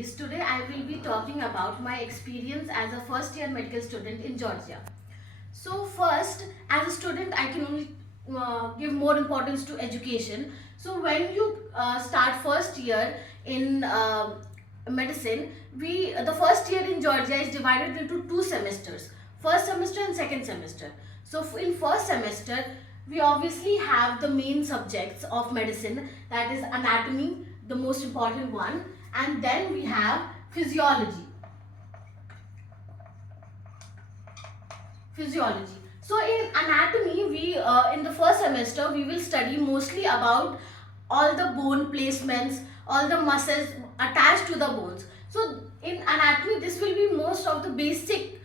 series. Today I will be talking about my experience as a first year medical student in Georgia. So first, as a student, I can only give more importance to education. So when you start first year in medicine, the first year in Georgia is divided into two semesters, first semester and second semester. So in first semester, we obviously have the main subjects of medicine, that is anatomy, the most important one, and then we have physiology. So in anatomy, we in the first semester we will study mostly about all the bone placements, all the muscles attached to the bones. So in anatomy, this will be most of the basic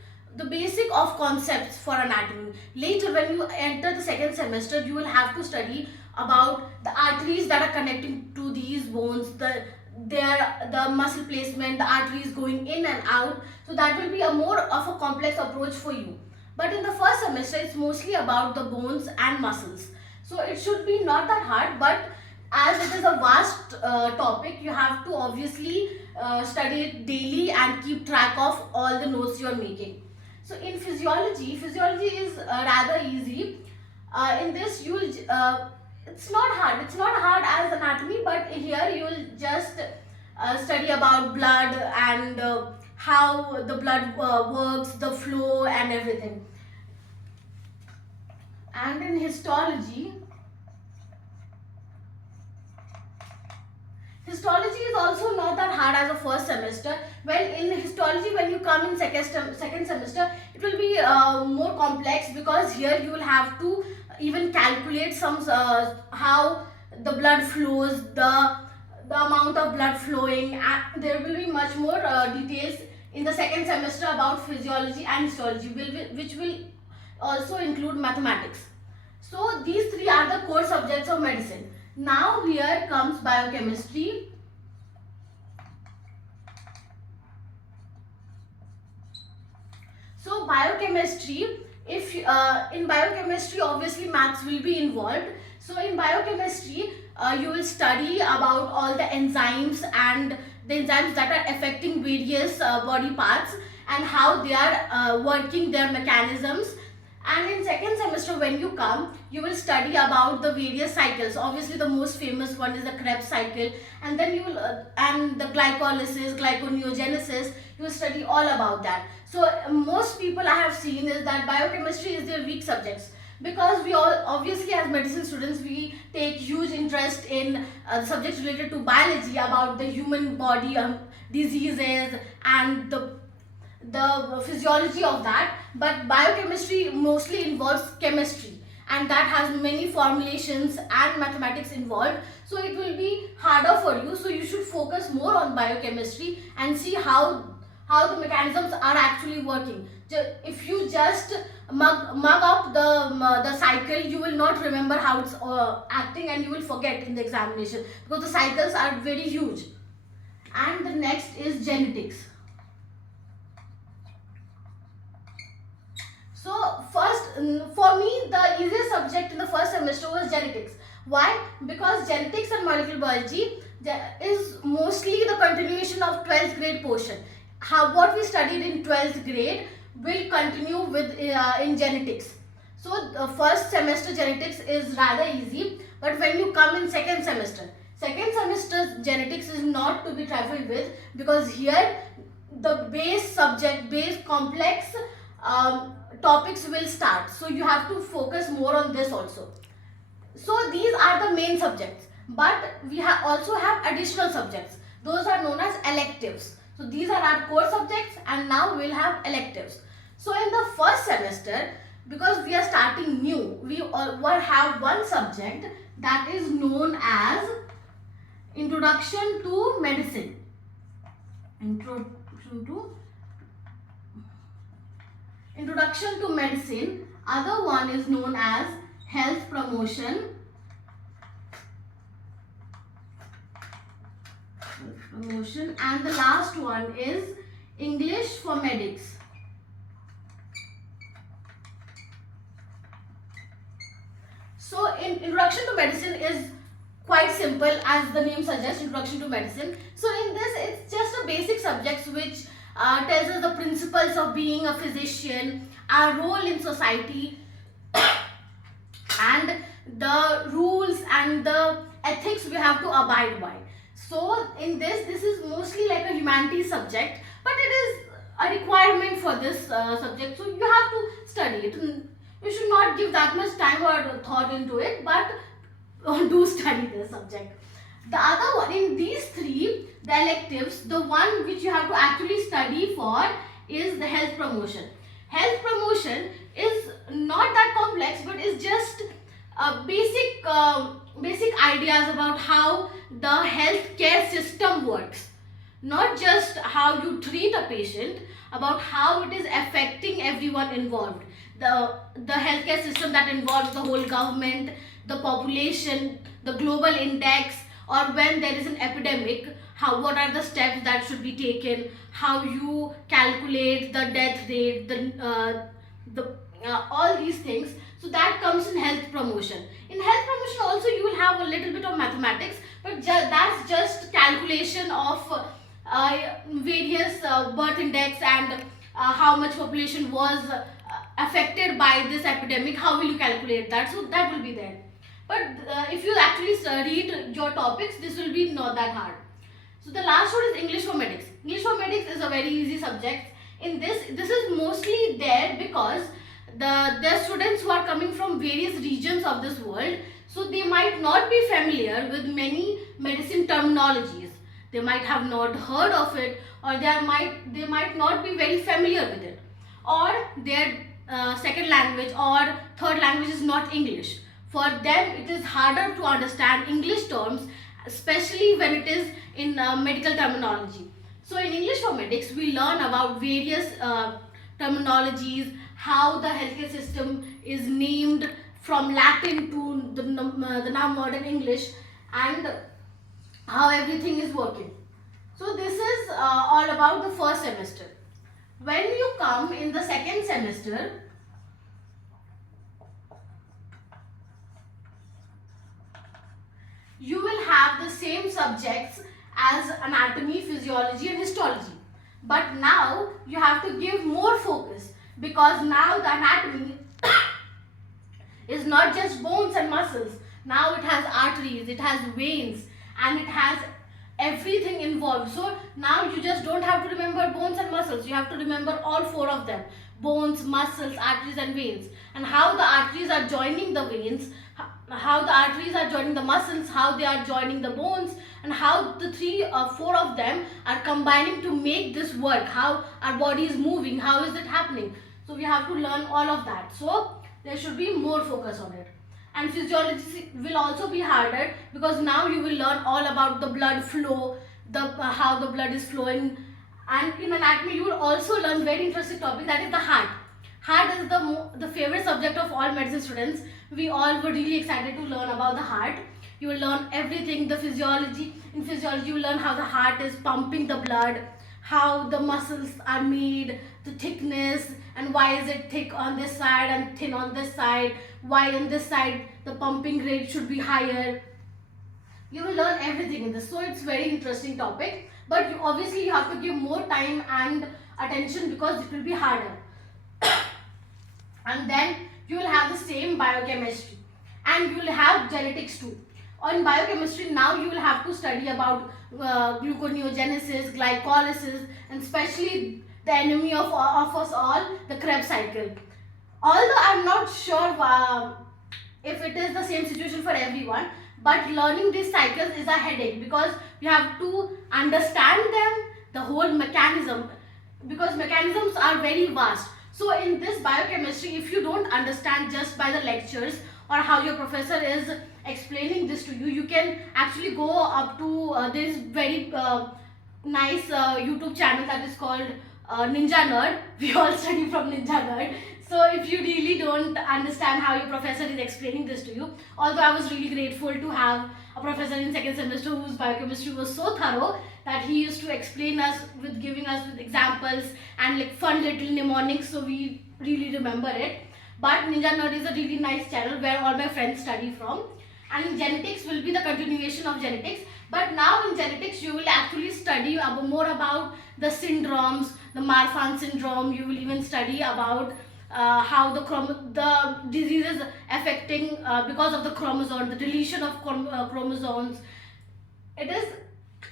of concepts for anatomy. Later, when you enter the second semester, you will have to study about the arteries that are connecting to these bones, the muscle placement, the arteries going in and out. So that will be a more of a complex approach for you. But in the first semester, it's mostly about the bones and muscles. So it should be not that hard, but as it is a vast topic, you have to obviously study it daily and keep track of all the notes you are making. So in physiology is rather easy. In this, you will it's not hard as anatomy, but here you will just study about blood and how the blood works, the flow and everything. And in histology is also not that hard as a first semester. Well, in histology, when you come in second semester, it will be more complex, because here you will have to even calculate some how the blood flows, the amount of blood flowing, and there will be much more details in the second semester about physiology and histology, which will also include mathematics. So these three are the core subjects of medicine. Now here comes biochemistry. So biochemistry, in biochemistry obviously maths will be involved. So in biochemistry you will study about all the enzymes and the enzymes that are affecting various body parts and how they are working, their mechanisms. And in second semester, when you come, you will study about the various cycles. Obviously, the most famous one is the Krebs cycle, and then you will and the glycolysis, glyconeogenesis. You will study all about that. So most people I have seen is that biochemistry is their weak subjects, because we all obviously, as medicine students, we take huge interest in subjects related to biology, about the human body, diseases, and the physiology of that. But biochemistry mostly involves chemistry, and that has many formulations and mathematics involved, so it will be harder for you. So you should focus more on biochemistry and see how the mechanisms are actually working. If you just mug up the cycle, you will not remember how it's acting, and you will forget in the examination, because the cycles are very huge. And the next is genetics. So first, for me, the easiest subject in the first semester was genetics. Why? Because genetics and molecular biology is mostly the continuation of 12th grade portion. What we studied in 12th grade will continue with in genetics. So the first semester genetics is rather easy, but when you come in second semester genetics is not to be trifled with, because here the base complex topics will start. So you have to focus more on this also. So these are the main subjects, but we also have additional subjects. Those are known as electives. So these are our core subjects, and now we'll have electives. So in the first semester, because we are starting new, we will have one subject that is known as Introduction to Medicine. Introduction to Medicine. Other one is known as Health Promotion. And the last one is English for Medics. So in Introduction to Medicine is quite simple, as the name suggests, Introduction to Medicine. So in this, it's just a basic which tells us the principles of being a physician, our role in society, and the rules and the ethics we have to abide by. So in this is mostly like a humanities subject, but it is a requirement for this subject, so you have to study it. You should not give that much time or thought into it, but do study this subject. The other one, in these three, the electives, the one which you have to actually study for is the health promotion. Health promotion is not that complex, but is just basic ideas about how the healthcare system works. Not just how you treat a patient, about how it is affecting everyone involved. The healthcare system that involves the whole government, the population, the global index, or when there is an epidemic, what are the steps that should be taken, how you calculate the death rate, all these things. So that comes in health promotion. In health promotion also you will have a little bit of mathematics, but that's just calculation of various birth index and how much population was affected by this epidemic. How will you calculate that? So that will be there. But if you actually read your topics, this will be not that hard. So the last one is English for medics. English for medics is a very easy subject. In this is mostly there because the students who are coming from various regions of this world, so they might not be familiar with many medicine terminologies. They might have not heard of it, or they might not be very familiar with it, or their second language or third language is not English. For them it is harder to understand English terms, especially when it is in medical terminology. So in English for medics we learn about various terminologies, how the healthcare system is named from Latin to the now modern English, and how everything is working. So this is all about the first semester. When you come in the second semester, you will have the same subjects as anatomy, physiology and histology. But now you have to give more focus, because now the anatomy is not just bones and muscles. Now it has arteries, it has veins, and it has everything involved. So now you just don't have to remember bones and muscles. You have to remember all four of them: bones, muscles, arteries and veins. And how the arteries are joining the veins, how the arteries are joining the muscles, how they are joining the bones, and how the four of them are combining to make this work, how our body is moving, how is it happening. So we have to learn all of that. So there should be more focus on it. And physiology will also be harder, because now you will learn all about the blood flow, how the blood is flowing. And in anatomy you will also learn very interesting topic, that is the heart. Heart is the favorite subject of all medicine students. We all were really excited to learn about the heart. You will learn everything, the physiology. In physiology you will learn how the heart is pumping the blood, how the muscles are made, the thickness, and why is it thick on this side and thin on this side, why on this side the pumping rate should be higher. You will learn everything in this. So it's very interesting topic, but obviously you have to give more time and attention, because it will be harder. And then you will have the same biochemistry, and you will have genetics too. On biochemistry now you will have to study about gluconeogenesis, glycolysis, and especially the enemy of us all, the Krebs cycle. Although I'm not sure if it is the same situation for everyone, but learning these cycles is a headache, because you have to understand them, the whole mechanism, because mechanisms are very vast. So in this biochemistry, if you don't understand just by the lectures or how your professor is explaining this to you, you can actually go up to this very nice YouTube channel that is called Ninja Nerd. We all study from Ninja Nerd. So if you really don't understand how your professor is explaining this to you, although I was really grateful to have a professor in second semester whose biochemistry was so thorough that he used to explain us with giving us with examples and like fun little mnemonics, so we really remember it. But Ninja Nerd is a really nice channel where all my friends study from. And genetics will be the continuation of genetics, But now in genetics, you will actually study more about the syndromes, the Marfan syndrome. You will even study about how the diseases affecting because of the chromosome, the deletion of chromosomes. It is,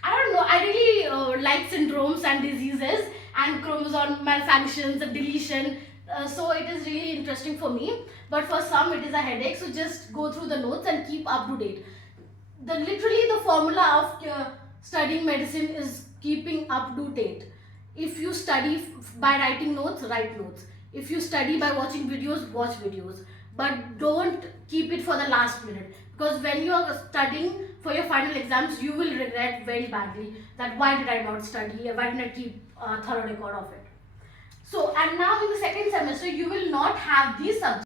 I don't know, I really like syndromes and diseases and chromosome malfunctions and deletion. So it is really interesting for me. But for some, it is a headache. So just go through the notes and keep up to date. Literally the formula of studying medicine is keeping up to date. If you study by writing notes, write notes. If you study by watching videos, watch videos. But don't keep it for the last minute, because when you are studying for your final exams, you will regret very badly that why did I not study, why didn't I keep a thorough record of it. So, and now in the second semester, you will not have these subjects.